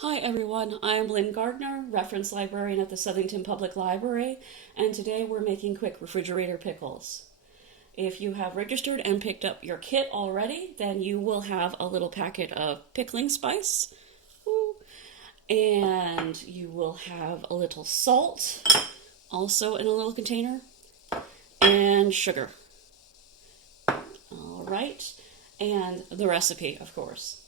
Hi everyone, I'm Lynn Gardner, reference librarian at the Southington Public Library, and today we're making quick refrigerator pickles. If you have registered and picked up your kit already, then you will have a little packet of pickling spice, and you will have a little salt, also in a little container, and sugar. All right, and the recipe, of course.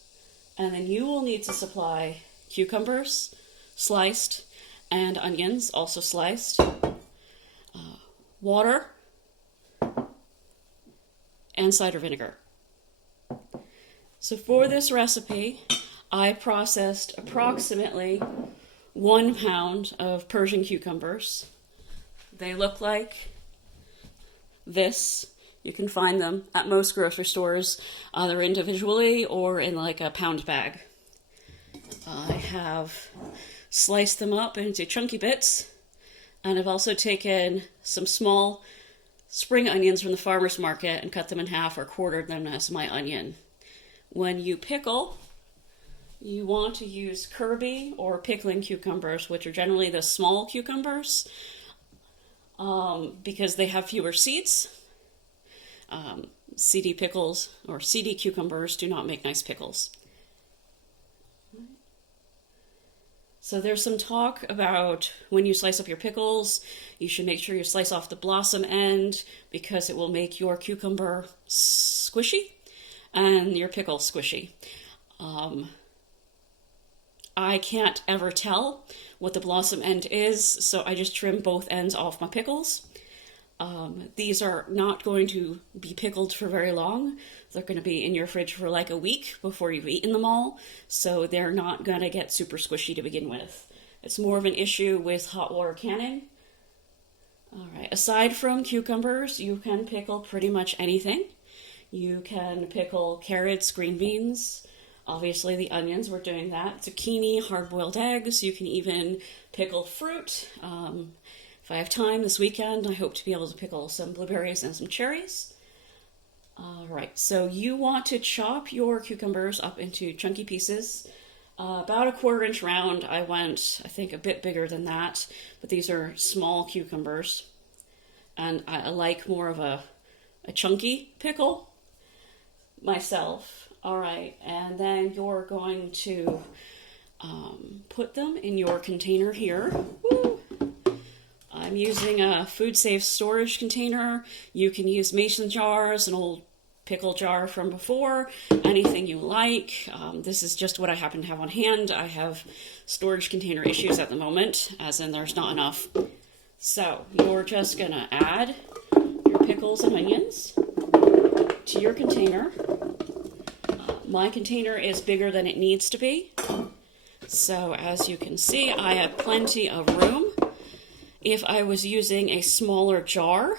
And then you will need to supply cucumbers, sliced, and onions, also sliced, water, and cider vinegar. So for this recipe, I processed approximately 1 pound of Persian cucumbers. They look like this. You can find them at most grocery stores, either individually or in like a pound bag. I have sliced them up into chunky bits, and I've also taken some small spring onions from the farmer's market and cut them in half or quartered them as my onion. When you pickle, you want to use Kirby or pickling cucumbers, which are generally the small cucumbers, because they have fewer seeds. CD pickles or CD cucumbers do not make nice pickles. So there's some talk about when you slice up your pickles, you should make sure you slice off the blossom end because it will make your cucumber squishy and your pickle squishy. I can't ever tell what the blossom end is, so I just trim both ends off my pickles. These are not going to be pickled for very long. They're going to be in your fridge for like a week before you've eaten them all, so they're not going to get super squishy to begin with. It's more of an issue with hot water canning. Alright, aside from cucumbers, you can pickle pretty much anything. You can pickle carrots, green beans, obviously the onions, we're doing that, zucchini, hard-boiled eggs. You can even pickle fruit. If I have time this weekend, I hope to be able to pickle some blueberries and some cherries. Alright, so you want to chop your cucumbers up into chunky pieces, about a 1/4 inch round. I went, I think, a bit bigger than that, but these are small cucumbers, and I like more of a chunky pickle myself. Alright, and then you're going to put them in your container here. Woo! I'm using a food-safe storage container. You can use mason jars, an old pickle jar from before, anything you like. This is just what I happen to have on hand. I have storage container issues at the moment, as in there's not enough. So you're just gonna add your pickles and onions to your container. My container is bigger than it needs to be. So as you can see, I have plenty of room. If I was using a smaller jar,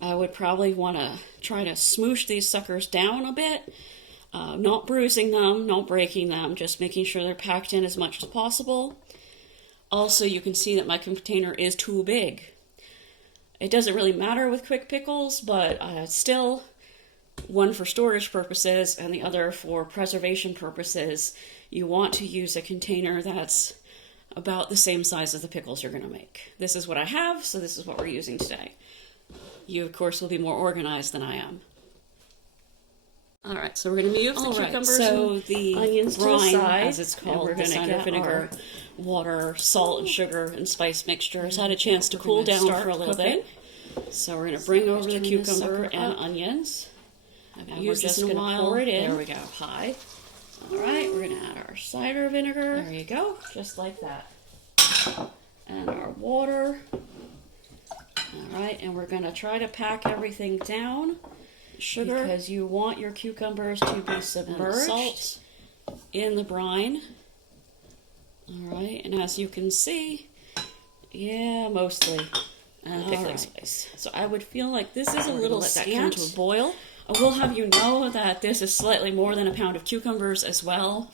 I would probably want to try to smoosh these suckers down a bit, not bruising them, not breaking them, just making sure they're packed in as much as possible. Also, you can see that my container is too big. It doesn't really matter with quick pickles, but still, one for storage purposes and the other for preservation purposes, you want to use a container that's about the same size as the pickles you're going to make. This is what I have, so this is what we're using today. You, of course, will be more organized than I am. Alright, so we're going to move the cucumbers and the onions brine, to the side, as it's called. We're going to get vinegar, water, salt, and sugar, and spice mixture. It's had a chance to cool down for a little bit. So we're going to bring over the cucumber and onions. And we're just going to pour it in. There we go. High. Alright, we're going to add our cider vinegar. There you go, just like that. And our water. Alright, and we're going to try to pack everything down. Sugar. Because you want your cucumbers to be submerged. Salt in the brine. Alright, and as you can see, yeah, mostly. And pickling spice. So I would feel like this is a little scant. Let that come to a boil. I will have you know that this is slightly more than a pound of cucumbers as well.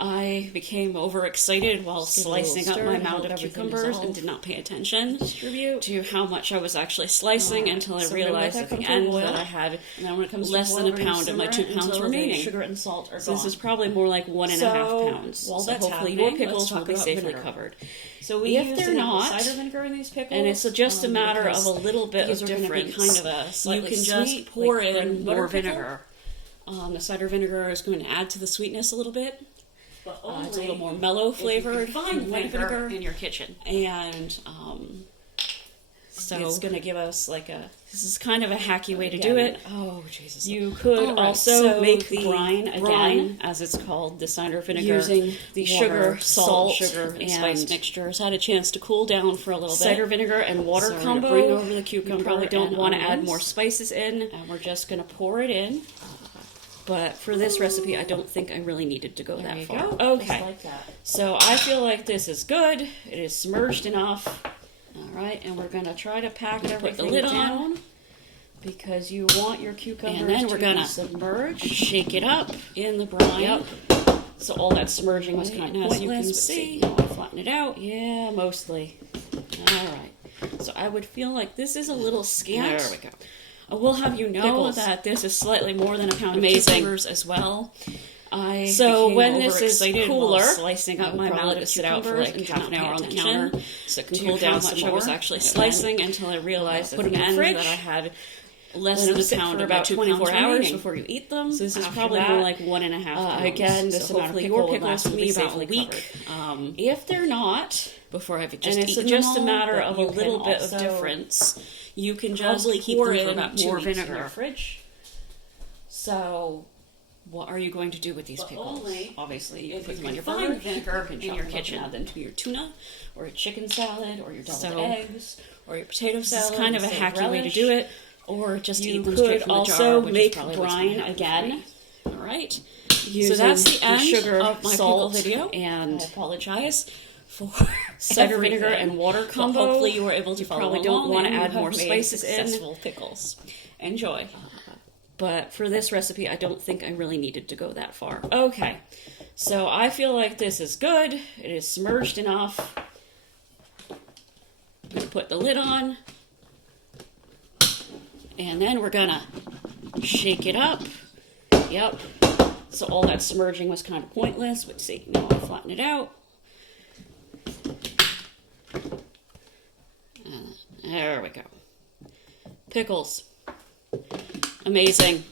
I became overexcited while slicing up my amount of cucumbers and did not pay attention to how much I was actually slicing until I realized at the end that I had less than a pound of my 2 pounds remaining. Sugar and salt are so this is probably more like 1.5 pounds. While so that's hopefully happening, your pickles will be safely covered. So if they're not, cider vinegar in these pickles, and it's just a matter of a little bit of difference, kind of a you can just pour in more vinegar. The cider vinegar is going to add to the sweetness a little bit. It's a little more mellow flavored vinegar in your kitchen. And so it's going to give us like a... This is kind of a hacky way to do it. Oh, Jesus. You could also make the brine, as it's called, the cider vinegar, using the sugar, salt, sugar, and spice mixtures. Had a chance to cool down for a little bit. Cider vinegar and water combo. Bring over the cucumber. You probably don't want to add more spices in. And we're just going to pour it in. But for this recipe, I don't think I really needed to go that far. Okay, like that. So I feel like this is good. It is submerged enough. All right, and we're going to try to pack everything put the lid down on because you want your cucumbers and then we're going to submerge, shake it up in the brine. Yep. So all that submerging was kind of pointless. As you can see, I'll flatten it out. Yeah, mostly. All right. So I would feel like this is a little scant. There we go. I will have you know Pickles. that this is slightly more than a pound Amazing. of cucumbers as well. So when this is cooler, slicing up my amount of sit out for like cucumbers half an hour on the counter, so it can can cool down how much some I was more. actually slicing until I realized put at the them in end the fridge, that I had less than a sit pound for about about 24 24 hours hours before you eat them. So this is After probably that, more like 1.5 pounds. again, this so amount of hopefully pickle your will pickles last will be me about a safely week. covered. If they're not, Before I've just and it's eaten just them a all, matter but of a you little can bit of also difference, you can just probably keep pour them for in about 2 more weeks in vinegar. your fridge. So, what are you going to do with these But pickles? only Obviously, you if put you them on can your find burger, vinegar you can in chop your them up kitchen. and add them to your tuna, or your chicken salad, or your deviled So, eggs, or your potato salad. is kind of a instead hacky way to relish. do it. Or just You eat them straight could from the jar, also which make is probably brine what's gonna again. happen for me. All right. Using So that's the end sugar, of my salt, pickle video, and I apologize for cider everything. vinegar and water But combo. hopefully you were able to You follow probably along don't want to and you add have more made spices in. successful pickles. Enjoy. But for this recipe, I don't think I really needed to go that far. Okay, so I feel like this is good. It is submerged enough. I'm going to put the lid on. And then we're going to shake it up. Yep. So all that submerging was kind of pointless. But see, now I'll flatten it out. And there we go. Pickles. Amazing.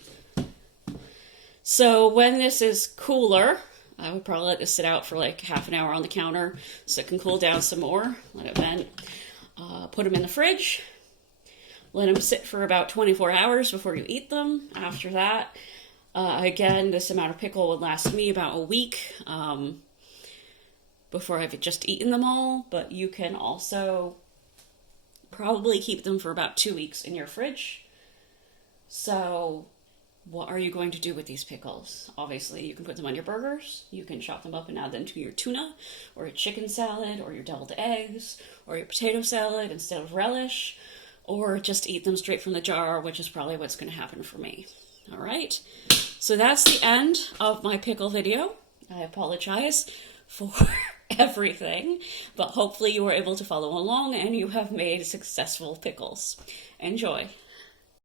So when this is cooler, I would probably let this sit out for like half an hour on the counter so it can cool down some more. Let it vent. Put them in the fridge. Let them sit for about 24 hours before you eat them. After that, again, this amount of pickle would last me about a week before I've just eaten them all. But you can also probably keep them for about 2 weeks in your fridge. So what are you going to do with these pickles? Obviously, you can put them on your burgers. You can chop them up and add them to your tuna, or your chicken salad, or your deviled eggs, or your potato salad instead of relish, or just eat them straight from the jar, which is probably what's going to happen for me. All right, so that's the end of my pickle video. I apologize for everything, but hopefully you were able to follow along and you have made successful pickles. Enjoy.